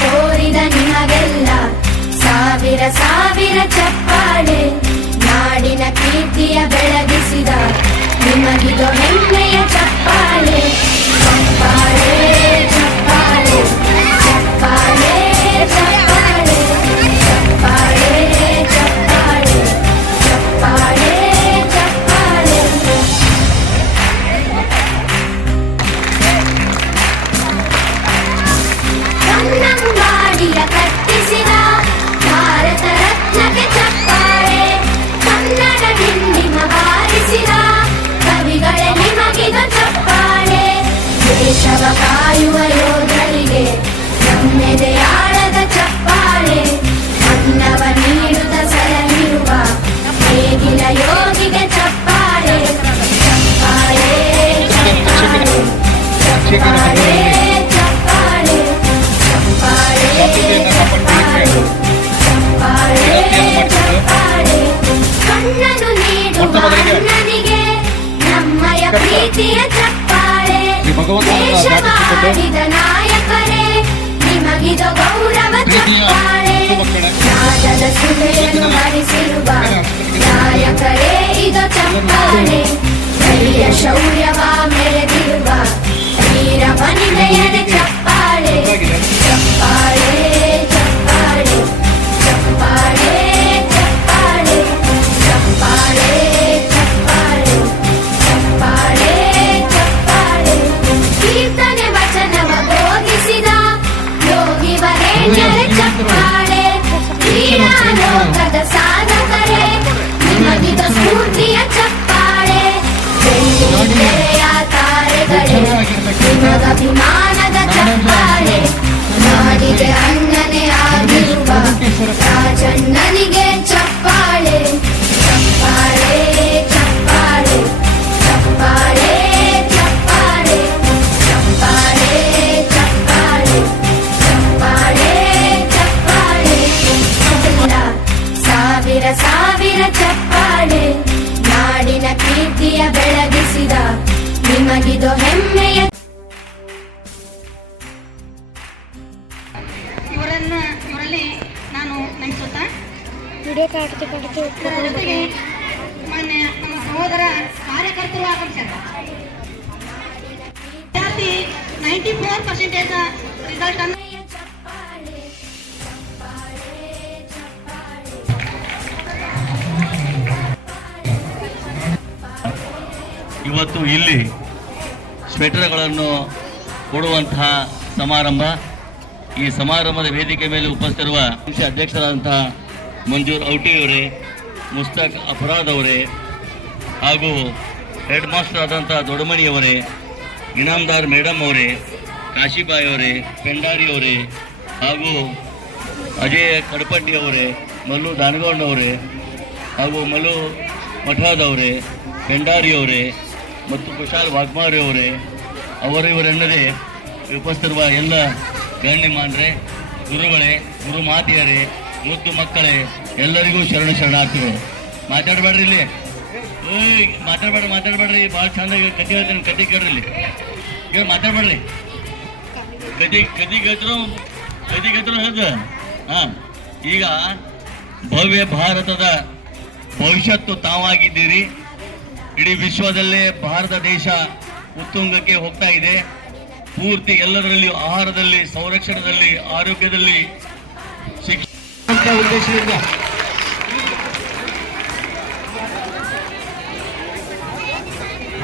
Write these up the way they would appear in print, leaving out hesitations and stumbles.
ತೋರಿದ ನಿಮಗೆಲ್ಲ ಸಾವಿರ ಸಾವಿರ ಚಪ್ಪಾಳೆ. ನಾಡಿನ ಕೀರ್ತಿಯ ಬೆಳಗಿಸಿದ ನಿಮಗಿದು ಹೆಮ್ಮೆಯ ಚಪ್ಪಾಳೆ. ಚಪ್ಪಾಳೆ ಚಪ್ಪಾಳೆ ಚಪ್ಪಾಳೆ ಚಪ್ಪಾಳೆ ಚಪ್ಪಾಳೆ ಚಪ್ಪಾಳೆ ಚಪ್ಪಾಳೆ ಚಪ್ಪಾಳೆ. ಕನ್ನಂಬಾಡಿಯ ಕಟ್ಟಿಸಿದ ಭಾರತ ರತ್ನಕ್ಕೆ ಚಪ್ಪಾಳೆ. ಕನ್ನಡ ಡಿಂಡಿಮ ಬಾರಿಸಿದ ಕವಿಗಳೇ ನಿಮಗಿದು ಚಪ್ಪಾಳೆ. ದೇಶವ ಕಾಯುವ ಯೋಧರಿಗೆ ನಮ್ಮೆದೆಯಾಳದ ಚಪ್ಪಾಳೆ. ಅನ್ನವ ನೀಡುತ್ತ ಸಲಹಿರುವ ನೇಗಿಲ ಯೋಗಿಗೆ ಚಪ್ಪಾಳೆ. ಚಪ್ಪಾಳೆ ಚಪ್ಪಾಳೆ ಚಪ್ಪಾಳೆ ಚಪ್ಪಾಳೆ ಚಪ್ಪಾಳೆ ಚಪ್ಪಾಳೆ ಚಪ್ಪಾಳೆ ಚಪ್ಪಾಳೆ. ಕಣ್ಣನು ನೀಡುವ ಅಣ್ಣನಿಗೆ ನಮ್ಮಯ ಪ್ರೀತಿಯ ಚಪ್ಪಾಳೆ. ದೇಶವಾಡಿದ ನಾಯಕರೇ ನಿಮಗಿದು ಗೌರವ ಚಪ್ಪಾಳೆ. ರಾಜದ ಸುಧೆಯನ್ನು ಹರಿಸಿರುವ ನಾಯಕರೇ ಇದು ಚಪ್ಪಾಳೆ. ಧೈರ್ಯ ಶೌರ್ಯವ ಮೆರೆದಿರುವ ವೀರ ವನಿತೆಯರೇ ಚಪ್ಪಾಳೆ. ಚಪ್ಪಾಳೆ ಚಪ್ಪಾಳೆ ಚಪ್ಪಾಳೆ ಚಪ್ಪಾಳೆ ಚಪ್ಪಾಳೆ ಚಪ್ಪಾಳೆ ಚಪ್ಪಾಳೆ ಚಪ್ಪಾಳೆ. ಕೀರ್ತನೆ ವಚನವ ಬೋಧಿಸಿದ ಯೋಗಿ ವರೇಣ್ಯರೇ ಚಪ್ಪಾಳೆ. ಕ್ರೀಡಾಲೋಕದ ಸಾಧಕರೇ ನಿಮಗಿದು ಸ್ಫೂರ್ತಿಯ ಚಪ್ಪಾಳೆ. ಬೆಳ್ಳಿಯ ತಾರೆಗಳೇ ನಿಮಗಭಿಮಾನದ ಚಪ್ಪಾಳೆ. ನಾಡಿಗೆ ಅಣ್ಣನೇ ಆಗಿರುವ ರಾಜಣ್ಣನಿಗೆ ಚಪ್ಪಾಳೆ. ಚಪ್ಪಾಳೆ ಚಪ್ಪಾಳೆ ಚಪ್ಪಾಳೆ ಚಪ್ಪಾಳೆ ಚಪ್ಪಾಳೆ ಚಪ್ಪಾಳೆ ಚಪ್ಪಾಳೆ ಚಪ್ಪಾಳೆ. ಸಾವಿರ ಸಾವಿರ ಚಪ್ಪಾಳೆ. ನಾಡಿನ ಕೀರ್ತಿಯ ಬೆಳಗಿಸಿದ ನಿಮಗಿದು ಹೆಮ್ಮೆಯ. ಇವರಲ್ಲಿ ನಾನು ನೆನೆಸುತ್ತಾ ಇದರ ಜೊತೆಗೆ ಮಾನ್ಯ ನಮ್ಮ ಸಹೋದರ ಕಾರ್ಯಕರ್ತರು ಆಗಮಿಸಿದ್ದಾರೆ. ವಿದ್ಯಾರ್ಥಿ 94% ರಿಸಲ್ಟ್ ಅನ್ನು ಇವತ್ತು ಇಲ್ಲಿ ಸ್ವೆಟರ್ಗಳನ್ನು ಕೊಡುವಂತಹ ಸಮಾರಂಭ. ಈ ಸಮಾರಂಭದ ವೇದಿಕೆ ಮೇಲೆ ಉಪಸ್ಥಿತಿರುವ ಅಧ್ಯಕ್ಷರಾದಂತಹ ಮಂಜೂರ್ ಔಟಿಯವರೇ, ಮುಸ್ತಕ್ ಅಪರಾಧ್ ಅವರೇ, ಹಾಗೂ ಹೆಡ್ ಮಾಸ್ಟರ್ ಆದಂತಹ ದೊಡ್ಡಮಣಿಯವರೇ, ಇನಾಮದಾರ್ ಮೇಡಮ್ ಅವರೇ, ಕಾಶಿಬಾಯಿ ಅವರೇ, ಪೆಂಡಾರಿ ಅವರೇ, ಹಾಗೂ ಅಜಯ್ ಕಡಪಟ್ಟಿ ಅವರೇ, ಮಲ್ಲು ದಾನಗೌಡನವರೇ, ಹಾಗೂ ಮಲ್ಲು ಮಠಾದವರೇ, ಪೆಂಡಾರಿ ಅವರೇ ಮತ್ತು ಕುಶಾಲ್ ವಾಗ್ಮಾರಿ ಅವರೇ, ಇವರೆನ್ನದೇ ಉಪಸ್ಥಿತಿರುವ ಎಲ್ಲ ಗಣ್ಯಮಾನ್ರೆ, ಗುರುಗಳೇ, ಗುರು ಮಾತೆಯರೇ, ಮುದ್ದು ಮಕ್ಕಳೇ, ಎಲ್ಲರಿಗೂ ಶರಣಾರ್ಥಿಗಳು. ಮಾತಾಡಬೇಡ್ರಿ ಇಲ್ಲಿ, ಮಾತಾಡಬೇಡ್ರಿ. ಭಾಳ ಚಂದಾಗಿ ಕತೆ ಹೇಳ್ತೇನೆ, ಕತೆ ಕೇಳ್ರಿ. ಇಲ್ಲಿ ಈಗ ಮಾತಾಡಬೇಡ್ರಿ, ಕತೆ ಕೇಳ್ತಿರೋ ಹೌದು. ಹಾಂ, ಈಗ ಭವ್ಯ ಭಾರತದ ಭವಿಷ್ಯತ್ತು ತಾವಾಗಿದ್ದೀರಿ. ಇಡೀ ವಿಶ್ವದಲ್ಲೇ ಭಾರತ ದೇಶ ಉತ್ತುಂಗಕ್ಕೆ ಹೋಗ್ತಾ ಇದೆ. ಪೂರ್ತಿ ಎಲ್ಲದರಲ್ಲಿ, ಆಹಾರದಲ್ಲಿ, ಸಂರಕ್ಷಣೆಯಲ್ಲಿ, ಆರೋಗ್ಯದಲ್ಲಿ, ಶಿಕ್ಷಣ ಉದ್ದೇಶದಿಂದ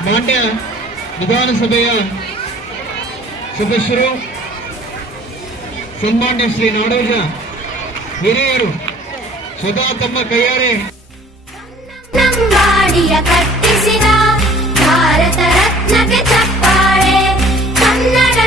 ಮಾನ್ಯ ವಿಧಾನಸಭೆಯ ಸದಸ್ಯರು, ಸನ್ಮಾನ್ಯ ಶ್ರೀ ನಾಡೋಜ ಹಿರಿಯರು ಸದಾ ತಮ್ಮ ಕೈಯಾರೆ ಕಟ್ಟಿಸಿದ ಭಾರತ ರತ್ನಕ್ಕೆ ಚಪ್ಪಾಳೆ. ಕನ್ನಡ